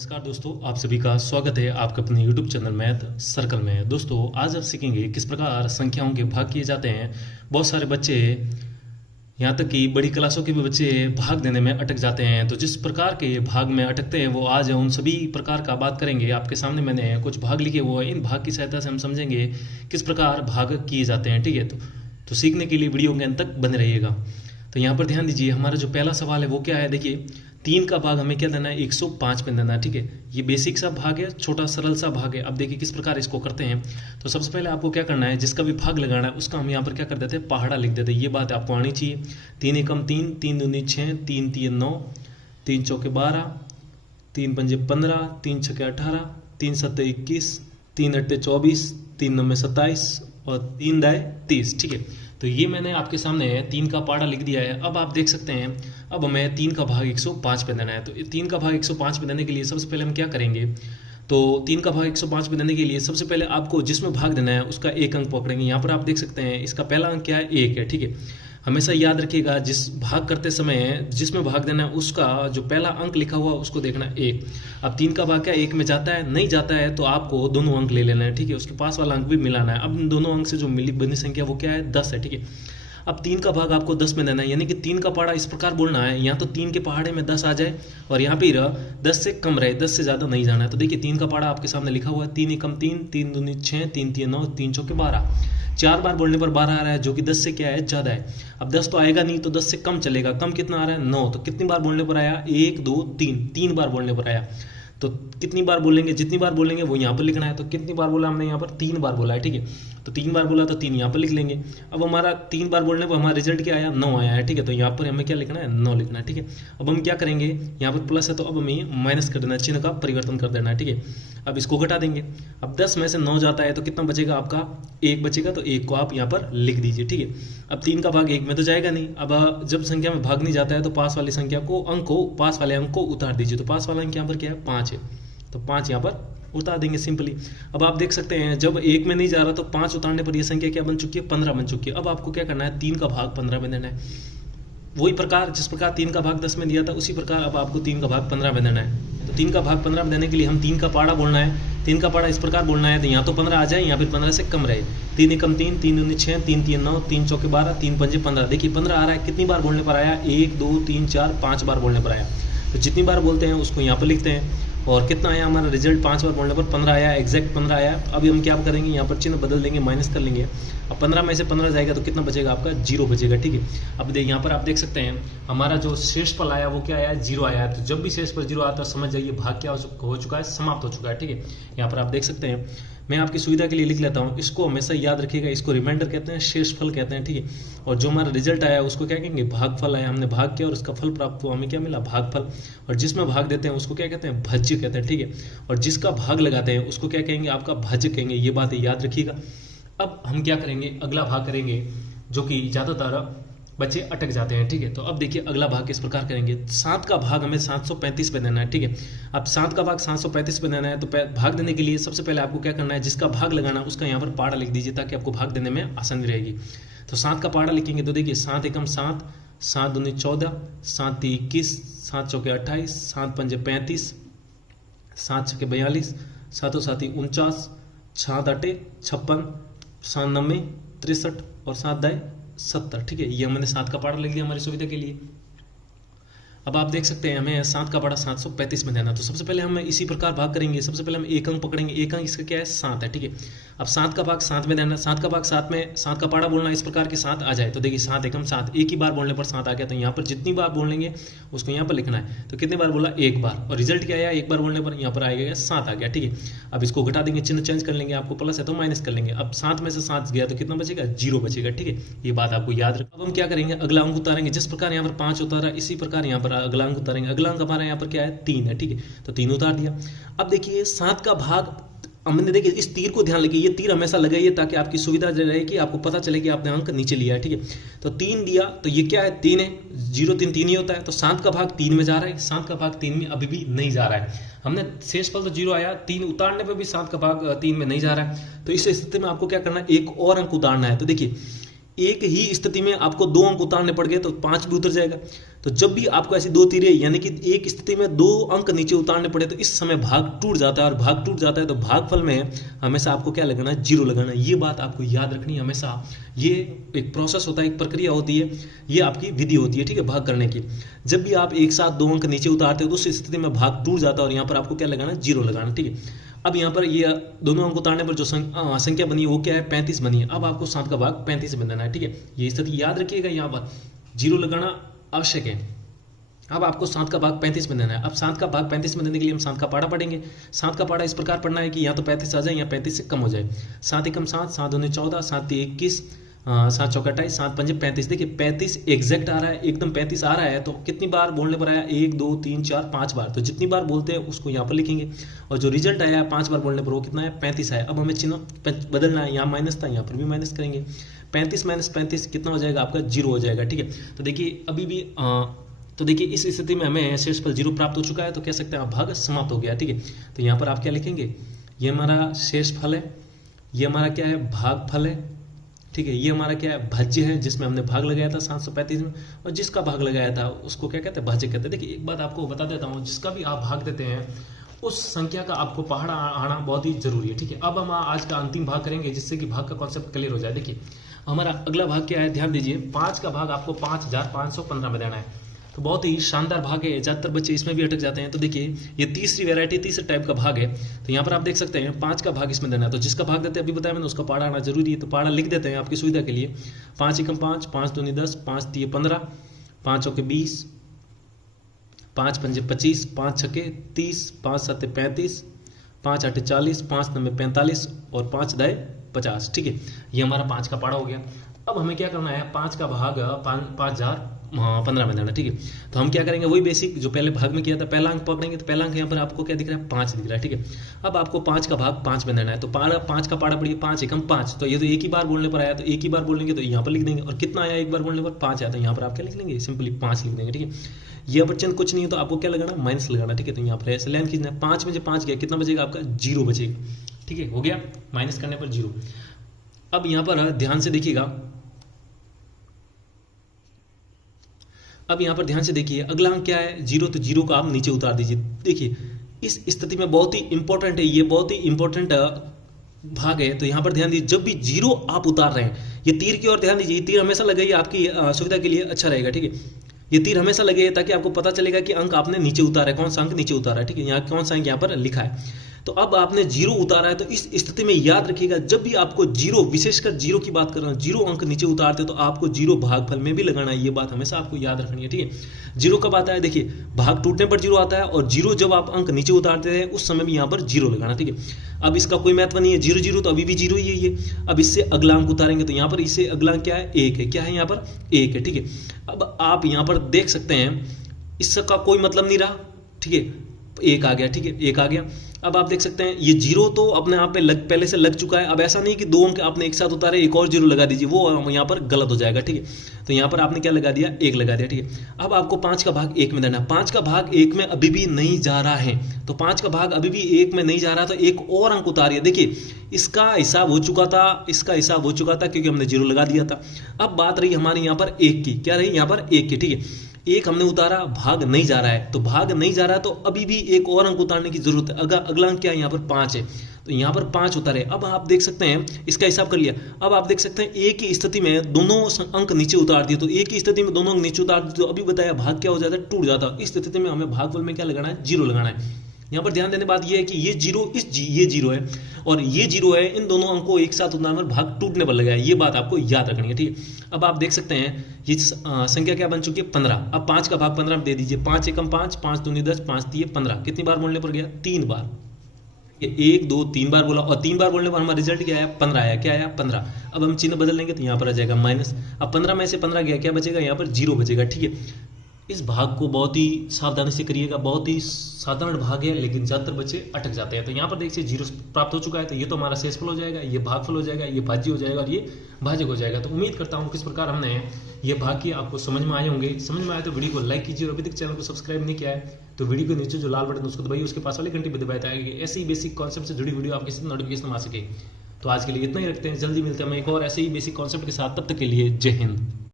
नमस्कार दोस्तों, आप सभी का स्वागत है आपके अपने YouTube चैनल मैथ सर्कल में। दोस्तों आज आप सीखेंगे किस प्रकार संख्याओं के भाग किए जाते हैं। बहुत सारे बच्चे, यहाँ तक कि बड़ी क्लासों के भी बच्चे भाग देने में अटक जाते हैं। तो जिस प्रकार के भाग में अटकते हैं वो आज उन सभी प्रकार का बात करेंगे। आपके सामने मैंने कुछ भाग लिखे हुए हैं, इन भाग की सहायता से हम समझेंगे किस प्रकार भाग किए जाते हैं। ठीक है, तो सीखने के लिए वीडियो के अंत तक बने रहिएगा। तो यहाँ पर ध्यान दीजिए, हमारा जो पहला सवाल है वो क्या है। देखिए 3 का भाग हमें क्या देना है, 105 में देना है। ठीक है, ये बेसिक सा भाग है, छोटा सरल सा भाग है। अब देखिए किस प्रकार इसको करते हैं। तो सबसे पहले आपको क्या करना है, जिसका भी भाग लगाना है उसका हम यहाँ पर क्या कर देते हैं, पहाड़ा लिख देते हैं। ये बात आपको आनी चाहिए। 3 एकम 3, 3 दूनी 6, 3 3 9, 3 चौके 12, 3 पंजे 15, 3 छके 18, 3 सत्ते 21, 3 अट्ठे 24, 3 नौ 27 और 3 दाए 30। ठीक है, तो ये मैंने आपके सामने 3 का पहाड़ा लिख दिया है। अब आप देख सकते हैं, अब हमें 3 का भाग 105 पे देना है। तो 3 का भाग 105 पे देने के लिए सबसे पहले हम क्या करेंगे, तो 3 का भाग 105 पे देने के लिए सबसे पहले आपको जिसमें भाग देना है उसका एक अंक पकड़ेंगे। यहाँ पर आप देख सकते हैं इसका पहला अंक क्या है, 1 है। ठीक है, हमेशा याद रखिएगा जिस भाग करते समय जिसमें भाग देना है उसका जो पहला अंक लिखा हुआ उसको देखना 1। अब 3 का भाग क्या 1 में जाता है, नहीं जाता है तो आपको दोनों अंक ले लेना है। ठीक है, उसके पास वाला अंक भी मिलाना है। अब इन दोनों अंक से जो मिली बनी संख्या वो क्या है, 10 है। ठीक है, अब 3 का भाग आपको 10 में देना है, यानी कि 3 का पहाड़ा इस प्रकार बोलना है, यहाँ तो 3 के पहाड़े में 10 आ जाए और यहाँ पे 10 से कम रहे, 10 से ज़्यादा नहीं जाना है। तो देखिए 3 का पहाड़ा आपके सामने लिखा हुआ है, 3 एकम 3, 3 दूनी 6, 3 3 9, 3 चौके 12। 4 बार बोलने पर 12 आ रहा है, जो कि 10 से क्या है, ज़्यादा है। अब 10 तो आएगा नहीं, तो 10 से कम चलेगा। कम कितना आ रहा है, 9। तो कितनी बार बोलने पर आया, 1 2 3, 3 बार बोलने पर आया। तो कितनी बार बोलेंगे, जितनी बार बोलेंगे वो यहाँ पर लिखना है। तो कितनी बार बोला हमने, यहाँ पर 3 बार बोला है। ठीक है, तो 3 बार बोला तो 3 यहाँ पर लिख लेंगे। अब हमारा 3 बार बोलने पर हमारा रिजल्ट क्या आया, 9 आया है। ठीक है, तो यहाँ पर हमें क्या लिखना है, 9 लिखना है। ठीक है, अब हम क्या करेंगे, यहाँ पर प्लस है तो अब हमें माइनस कर देना है, चिन्ह का परिवर्तन कर देना है। ठीक है, अब इसको घटा देंगे। अब 10 में से 9 जाता है तो कितना बचेगा आपका, 1 बचेगा। तो 1 को आप यहाँ पर लिख दीजिए। ठीक है, अब 3 का भाग 1 में तो जाएगा नहीं। अब जब संख्या में भाग नहीं जाता है तो पास वाली संख्या को पास वाले अंक को उतार दीजिए। तो पास वाला अंक यहाँ पर क्या है, 5 है, तो 5 यहाँ पर उतार देंगे सिंपली। अब आप देख सकते हैं जब 1 में नहीं जा रहा तो 5 उतारने पर यह संख्या क्या बन चुकी है, 15 बन चुकी है। अब आपको क्या करना है, 3 का भाग 15 में देना है। वही प्रकार जिस प्रकार 3 का भाग 10 में दिया था उसी प्रकार अब आपको 3 का भाग 15 में देना है। तो 3 का भाग 15 में देने के लिए हम 3 का पहाड़ा बोलना है। 3 का पहाड़ा इस प्रकार बोलना है, तो यहाँ तो 15 आ जाए या फिर 15 से कम रहे। 3 एकम 3, 3 दूनी 6, 3 3 9, 3 चौके 12, 3 पंजे 15। देखिए 15 आ रहा है, कितनी बार बोलने पर आया, 1 2 3 4 5 बार बोलने पर आया। तो जितनी बार बोलते हैं उसको यहाँ पर लिखते हैं। और कितना आया हमारा रिजल्ट, 5 बार बोलने पर 15 आया, एग्जैक्ट 15 आया। अभी हम क्या करेंगे, यहाँ पर चिन्ह बदल देंगे, माइनस कर लेंगे। अब 15 में से 15 जाएगा तो कितना बचेगा आपका, 0 बचेगा। ठीक है, अब यहाँ पर आप देख सकते हैं हमारा जो शेष फल आया वो क्या आया, 0 आया है। तो जब भी शेष पर 0 आता है समझ जाइए भाग क्या हो चुका है, समाप्त हो चुका है। ठीक है, यहाँ पर आप देख सकते हैं, मैं आपकी सुविधा के लिए लिख लेता हूँ। इसको हमेशा याद रखिएगा, इसको रिमाइंडर कहते हैं, शेष फल कहते हैं। ठीक है, और जो हमारा रिजल्ट आया उसको क्या कहेंगे, भागफल आया। हमने भाग किया और उसका फल प्राप्त हुआ, हमें क्या मिला, भागफल। और जिसमें भाग देते हैं उसको क्या कहते हैं, भाज्य कहते हैं। ठीक है, और जिसका भाग लगाते हैं उसको क्या कहेंगे, आपका भाज्य कहेंगे। ये बात याद रखिएगा। अब हम क्या करेंगे, अगला भाग करेंगे, जो कि ज़्यादातर बच्चे अटक जाते हैं। ठीक है, तो अब देखिए अगला भाग किस प्रकार करेंगे। 7 का भाग हमें 735 पे देना है। ठीक है, अब 7 का भाग 735 पे देना है तो भाग देने के लिए सबसे पहले आपको क्या करना है, जिसका भाग लगाना है उसका यहाँ पर पहाड़ा लिख दीजिए ताकि आपको भाग देने में आसानी रहेगी। तो 7 का पहाड़ा लिखेंगे तो देखिए 7 एकम 7, 7 दूनी 14, 7 तीन 21, 7 चौके 28, 7 पंजे 35, 7 छके 42, 7 7 49, 7 8 56, 7 9 63 और 7 दाए 70। ठीक है, ये मैंने 7 का पहाड़ा लिख दिया हमारी सुविधा के लिए। अब आप देख सकते हैं हमें 7 का पहाड़ा 735 में देना। तो सबसे पहले हम इसी प्रकार भाग करेंगे। सबसे पहले हम एक अंक पकड़ेंगे, एक अंक इसका क्या है, 7 है। ठीक है, अब 7 का भाग 7 में देना। 7 का भाग 7 में 7 का पहाड़ा बोलना इस प्रकार के 7 आ जाए। तो देखिए 7 एकम 7, एक ही बार बोलने पर 7 आ गया। तो यहाँ पर जितनी बार बोलेंगे उसको यहाँ पर लिखना है। तो कितनी बार बोला, एक बार। और रिजल्ट क्या आया, एक बार बोलने पर यहाँ पर आएगा 7 आ गया। ठीक है, अब इसको घटा देंगे, चिन्ह चेंज कर लेंगे, आपको प्लस है तो माइनस कर लेंगे। अब 7 में से 7 गया तो कितना बचेगा, 0 बचेगा। ठीक है, ये बात आपको याद रखना। अब हम क्या करेंगे, अगला अंक उतारेंगे। जिस प्रकार यहाँ पर 5 उतारा इसी प्रकार यहाँ पर अगला अंक उतारेंगे। अगला अंक हमारा यहाँ पर क्या है, 3 है। ठीक है, तो 3 उतार दिया। अब देखिए 7 का भाग हमने, देखिए इस तीर को ध्यान लगे, ये तीर हमेशा लगाइए ताकि आपकी सुविधा रहे कि आपको पता चले कि आपने अंक नीचे लिया है। ठीक है, तो 3 दिया तो ये क्या है, 3 है। 0 3 3 ही होता है। तो 7 का भाग 3 में जा रहा है, 7 का भाग 3 में अभी भी नहीं जा रहा है। हमने शेष फल तो 0 आया, 3 उतारने पर भी 7 का भाग 3 में नहीं जा रहा है। तो इस स्थिति में आपको क्या करना है, एक और अंक उतारना है। तो देखिए एक ही स्थिति में आपको 2 अंक उतारने पड़ गए तो 5 भी उतर जाएगा। तो जब भी आपको ऐसी 2 तीरें यानी कि एक स्थिति में 2 अंक नीचे उतारने पड़े तो इस समय भाग टूट जाता है, और भाग टूट जाता है तो भागफल में हमेशा आपको क्या लगाना है, 0 लगाना है। ये बात आपको याद रखनी है हमेशा। ये एक प्रोसेस होता है, एक प्रक्रिया होती है, ये आपकी विधि होती है, ठीक है, भाग करने की। जब भी आप एक साथ 2 अंक नीचे उतारते हो तो उस स्थिति में भाग टूट जाता है, और यहाँ पर आपको क्या लगाना है, 0 लगाना, ठीक है। अब यहाँ पर ये दोनों अंक उतारने पर जो संख्या बनी है वो क्या है, 35 बनी है। अब आपको 7 का भाग 35 में देना है, ठीक है। ये स्थिति याद रखिएगा, यहाँ पर 0 लगाना आवश्यक है। अब आपको 7 का भाग 35 में देना है। अब 7 का भाग 35 में देने के लिए हम 7 का पाड़ा पढ़ेंगे। 7 का पाड़ा इस प्रकार पढ़ना है कि या तो 35 आ जाए या 35 से कम हो जाए। 7 एकम 7, 7 दूनी 14, 7 ती 21, 7 चौका 28, 7 पंजे 35। देखिए 35 एग्जैक्ट आ रहा है, एकदम 35 आ रहा है। तो कितनी बार बोलने पर आया, 1 2 3 4 5 बार। तो जितनी बार बोलते हैं उसको यहाँ पर लिखेंगे, और जो रिजल्ट आया 5 बार बोलने पर वो कितना है, 35 आया। अब हमें चिन्ह बदलना है, यहाँ माइनस था, यहाँ पर भी माइनस करेंगे। 35 माइनस 35 कितना हो जाएगा, आपका 0 हो जाएगा, ठीक है। तो देखिए अभी भी तो देखिए इस स्थिति में हमें शेषफल 0 प्राप्त हो चुका है, तो कह सकते हैं भाग समाप्त हो गया, ठीक है। तो यहाँ पर आप क्या लिखेंगे, ये हमारा शेषफल है, ये हमारा क्या है, भागफल है, ठीक है। ये हमारा क्या है, भाज्य है, जिसमें हमने भाग लगाया था 735 में, और जिसका भाग लगाया था उसको क्या कहते हैं, भाज्य कहते हैं। देखिए एक बात आपको बता देता हूँ, जिसका भी आप भाग देते हैं उस संख्या का आपको पहाड़ा आना बहुत ही जरूरी है, ठीक है। अब हम आज का अंतिम भाग करेंगे, जिससे कि भाग का कॉन्सेप्ट क्लियर हो जाए। देखिए हमारा अगला भाग क्या है, ध्यान दीजिए। 5 का भाग आपको 5515 में देना है। तो बहुत ही शानदार भाग है, ज़्यादातर बच्चे इसमें भी अटक जाते हैं। तो देखिए ये तीसरी वैरायटी, तीसरे टाइप का भाग है। तो यहाँ पर आप देख सकते हैं 5 का भाग इसमें देना है। तो जिसका भाग देते हैं अभी बताया मैंने, उसका पाड़ा आना जरूरी है। तो पाड़ा लिख देते हैं आपकी सुविधा के लिए। 5 एकम 5, 5 दूनी 10, 5 तीय 15, 5 चौके 20, 5 पंजे 25, 5 छक्के 30, 5 सत्ते 35, 5 आठे 40, 5 नब्बे 45 और 5 दाए 50, ठीक है। ये हमारा 5 का पाड़ा हो गया। अब हमें क्या करना है, 5 का भाग 5015 में देना, ठीक है। तो हम क्या करेंगे, वही बेसिक जो पहले भाग में किया था, पहला अंक पकड़ेंगे। तो पहला अंक यहाँ पर आपको क्या दिख रहा है, 5 दिख रहा है, ठीक है। अब आपको 5 का भाग 5 में देना है। तो 5 का पाड़ा पड़िए, 5 एकम 5। तो ये तो एक ही बार बोलने पर आया, तो एक ही बार बोलेंगे तो यहाँ पर लिख देंगे। और कितना आया, एक बार बोलने पर 5 आया, तो यहाँ पर आप क्या लिख लेंगे, सिंपली 5 लिख देंगे, ठीक है। ये बच्चन कुछ नहीं है तो आपको क्या लगाना, माइनस लगाना, ठीक है। तो यहाँ पर ऐसे लाइन खींचना है। 5 में से 5 गया, कितना बचेगा आपका, 0 बचेगा, ठीक है। हो गया, माइनस करने पर 0। अब यहाँ पर ध्यान से देखिएगा, अब यहाँ पर ध्यान से देखिए, अगला अंक क्या है, 0। तो 0 को आप नीचे उतार दीजिए। देखिए इस स्थिति में बहुत ही इंपॉर्टेंट है, ये बहुत ही इंपॉर्टेंट भाग है। तो यहाँ पर ध्यान दीजिए, जब भी 0 आप उतार रहे हैं, ये तीर की ओर ध्यान दीजिए। ये तीर हमेशा लगाइए, आपकी सुविधा के लिए अच्छा रहेगा, ठीक है। ये तीर हमेशा लगे ताकि आपको पता चलेगा कि अंक आपने नीचे उतारा है, कौन सा अंक नीचे उतारा है, ठीक है। यहाँ कौन सा अंक यहाँ पर लिखा है। तो अब आपने 0 उतारा है, तो इस स्थिति में याद रखिएगा, जब भी आपको 0, विशेषकर 0 की बात कर रहा हूं, 0 अंक नीचे उतारते तो आपको 0 भागफल में भी लगाना है। ये बात हमेशा आपको याद रखनी है, ठीक है। 0 कब आता है, देखिए भाग टूटने पर 0 आता है, और 0 जब आप अंक नीचे उतारते हैं उस समय भी यहाँ पर 0 लगाना, ठीक है। अब इसका कोई महत्व नहीं है, 0 0 तो अभी भी 0 ही है ये। अब इससे अगला अंक उतारेंगे तो यहाँ पर इससे अगला अंक क्या है, 1 है। क्या है यहाँ पर, 1 है, ठीक है। अब आप यहाँ पर देख सकते हैं इसका कोई मतलब नहीं रहा, ठीक है। 1 आ गया, ठीक है, 1 आ गया। अब आप देख सकते हैं ये 0 तो अपने आप पे पहले से लग चुका है। अब ऐसा नहीं कि 2 अंक आपने एक साथ उतारे, एक और 0 लगा दीजिए, वो यहाँ पर गलत हो जाएगा, ठीक है। तो यहाँ पर आपने क्या लगा दिया, 1 लगा दिया, ठीक है। अब आपको 5 का भाग 1 में देना है। 5 का भाग 1 में अभी भी नहीं जा रहा है, तो 5 का भाग अभी भी 1 में नहीं जा रहा, तो एक और अंक उतारिए। देखिए इसका हिसाब हो चुका था, इसका हिसाब हो चुका था क्योंकि हमने 0 लगा दिया था। अब बात रही हमारी यहाँ पर 1 की, क्या रही यहाँ पर 1 की, ठीक है। 1 हमने उतारा, भाग नहीं जा रहा है, तो भाग नहीं जा रहा है तो अभी भी एक और अंक उतारने की जरूरत है। अगला अंक क्या है, यहाँ पर 5 है, तो यहाँ पर 5 उतारे। अब आप देख सकते हैं, इसका हिसाब कर लिया। अब आप देख सकते हैं एक ही स्थिति में दोनों अंक नीचे उतार दिए, तो एक ही स्थिति में दोनों अंक नीचे उतार दिए तो अभी बताया भाग क्या हो जाता है, टूट जाता है। इस स्थिति में हमें भागफल में क्या लगाना है, 0 लगाना है। यहाँ पर ध्यान देने बात यह है कि ये 0 ये 0 है और ये 0 है, इन दोनों अंकों एक साथ उतारने पर भाग टूटने पर लगा है। ये बात आपको याद रखनी है, ठीक है। अब आप देख सकते हैं ये संख्या क्या बन चुकी है, 15। अब 5 का भाग 15 में दे दीजिए। 5 एकम 5, 5 दूनी 10, 5 तीय 15। कितनी बार बोलने पर गया, 3 बार। ये 1 2 3 बार बोला, और 3 बार बोलने पर हमारा रिजल्ट क्या आया, 15 आया। क्या आया, 15। अब हम चिन्ह बदल लेंगे तो यहाँ पर आ जाएगा माइनस। अब 15 में से 15 गया, क्या बचेगा, यहाँ पर 0 बचेगा, ठीक है। इस भाग को बहुत ही सावधानी से करिएगा, बहुत ही साधारण भाग है, लेकिन ज़्यादातर बच्चे अटक जाते हैं। तो यहाँ पर देखिए 0 प्राप्त हो चुका है, तो ये तो हमारा शेषफल हो जाएगा, ये भागफल हो जाएगा, ये भाज्य हो जाएगा और ये भाजक हो जाएगा। तो उम्मीद करता हूँ किस प्रकार हमने ये भाग किए आपको समझ में आए होंगे। समझ में आए तो वीडियो को लाइक कीजिए, और अभी तक चैनल को सब्सक्राइब नहीं किया है तो वीडियो के नीचे जो लाल बटन उसको दबाइए, उसके पास वाले घंटी पर दबाए ताकि ऐसी बेसिक कॉन्सेप्ट से जुड़ी वीडियो आपके साथ नोटिफिकेशन आ सके। तो आज के लिए इतना ही रखते हैं, जल्दी मिलते हैं हम एक और ऐसे ही बेसिक कॉन्सेप्ट के साथ। तब तक के लिए जय हिंद।